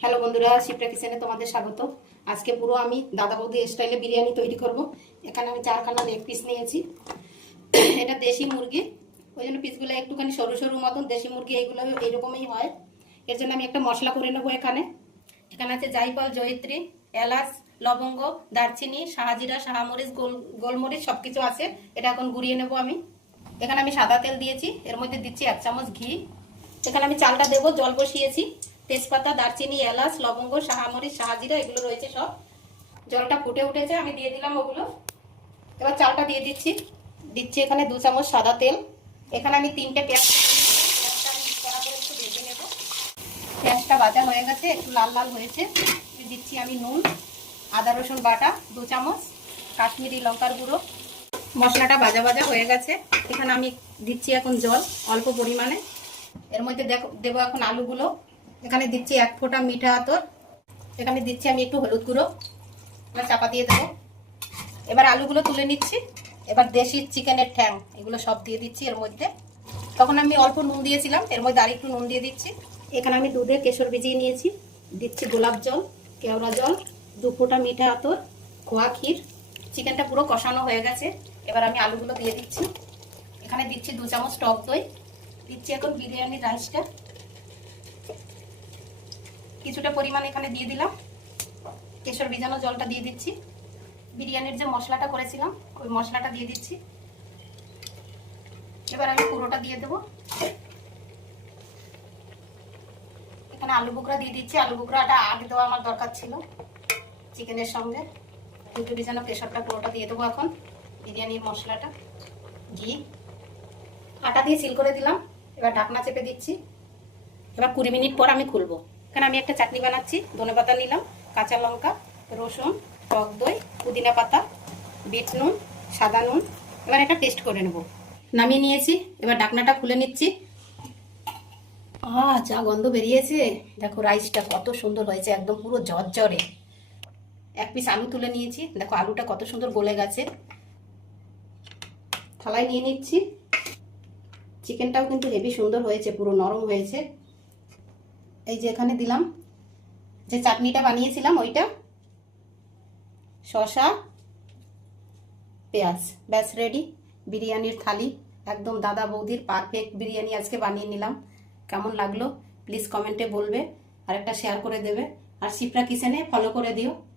Hello বন্ধুরা শিপ্রা কিচেনে তোমাদের স্বাগত। আজকে পুরো আমি দাদা বৌদি স্টাইলে বিরিয়ানি তৈরি করব। এখানে আমি চারখানা লেগ পিস নিয়েছি। এটা দেশি মুরগি। ওই জন্য পিসগুলো একটুখানি সরু সরু মতন দেশি মুরগি, এইগুলো এইরকমই হয়। এর জন্য আমি একটা মশলা করে নেব এখানে। এখানে আছে জাইফল, জয়িত্রী, এলাচ, লবঙ্গ, দারচিনি শাহাজিরা শাহামরিচ গোল, গোলমরিচ সব কিছু আছে। এটা এখন গুঁড়িয়ে নেব আমি। এখানে আমি সাদা তেল দিয়েছি। এর মধ্যে দিচ্ছি এক চামচ ঘি। এখানে আমি চালটা দেবো, জল বসিয়েছি। তেজপাতা, দারচিনি, এলাচ, লবঙ্গ, শাহামরিচ, শাহাজিরা, এগুলো রয়েছে সব। জলটা ফুটে উঠেছে, আমি দিয়ে দিলাম ওগুলো। এবার চালটা দিয়ে দিচ্ছি। দিচ্ছি এখানে দু চামচ সাদা তেল। এখানে আমি তিনটে পেঁয়াজ পেঁয়াজটা ভাজা হয়ে গেছে, একটু লাল লাল হয়েছে। দিচ্ছি আমি নুন, আদা, রসুন বাটা, দু চামচ কাশ্মীরি লঙ্কার গুঁড়ো। মশলাটা ভাজা ভাজা হয়ে গেছে। এখানে আমি দিচ্ছি এখন জল অল্প পরিমাণে। এর মধ্যে দেখো, দেবো এখন আলুগুলো। এখানে দিচ্ছি এক ফোঁটা মিঠা আতর। এখানে দিচ্ছি আমি একটু হলুদ গুঁড়ো। এবার চাপা দিয়ে দেবো। এবার আলুগুলো তুলে নিচ্ছি। এবার দেশি চিকেনের ঠ্যাং, এগুলো সব দিয়ে দিচ্ছি এর মধ্যে। তখন আমি অল্প নুন দিয়েছিলাম, এর মধ্যে আর একটু নুন দিয়ে দিচ্ছি। এখানে আমি দুধে কেশর ভিজিয়ে নিয়েছি। দিচ্ছি গোলাপ জল, কেওড়া জল, দু ফোঁটা মিঠা আতর, খোয়া ক্ষীর। চিকেনটা পুরো কষানো হয়ে গেছে। এবার আমি আলুগুলো দিয়ে দিচ্ছি। এখানে দিচ্ছি দু চামচ টক দই। দিচ্ছি এখন বিরিয়ানির রাইসটা। কিছুটা পরিমাণ এখানে দিয়ে দিলাম। কেশর ভিজানো জলটা দিয়ে দিচ্ছি। বিরিয়ানির যে মশলাটা করেছিলাম, ওই মশলাটা দিয়ে দিচ্ছি। এবার আমি পুরোটা দিয়ে দেবো। এখানে আলু বুকরা দিয়ে দিচ্ছি। আলু বুকরাটা আগে দেওয়া আমার দরকার ছিল চিকেনের সঙ্গে। দুটো ভিজানো কেশরটা পুরোটা দিয়ে দেবো এখন, বিরিয়ানির মশলাটা। ঘি। আটা দিয়ে সিল করে দিলাম। এবার ঢাকনা চেপে দিচ্ছি। এবার কুড়ি মিনিট পর আমি খুলবো। এখানে আমি একটা চাটনি বানাচ্ছি, ধনে পাতা নিলাম, কাঁচা লঙ্কা, রসুন, টক দই, পুদিনা পাতা, বিট নুন, সাদা নুন। এবার এটা টেস্ট করে নেব। নামিয়ে নিয়েছি, এবার ডাকনাটা খুলে নিচ্ছি। আহ, যা গন্ধ বেরিয়েছে। দেখো রাইসটা কত সুন্দর হয়েছে, একদম পুরো জ্বরে এক পিস আলু তুলে নিয়েছি। দেখো আলুটা কত সুন্দর গলে গেছে। থালায় নিয়ে নিচ্ছি। চিকেনটাও কিন্তু হেভি সুন্দর হয়েছে, পুরো নরম হয়েছে। এই যে এখানে দিলাম। যে চাটনিটা বানিয়েছিলাম ওইটা। শশা পেঁয়াজ। ব্যাস রেডি বিরিয়ানির থালি। একদম দাদা বৌদির পারফেক্ট বিরিয়ানি আজকে বানিয়ে নিলাম। কেমন লাগল? প্লিজ কমেন্টে বলবে। আর একটা শেয়ার করে দেবে। আর সিপ্রা কিচেনে ফলো করে দিও।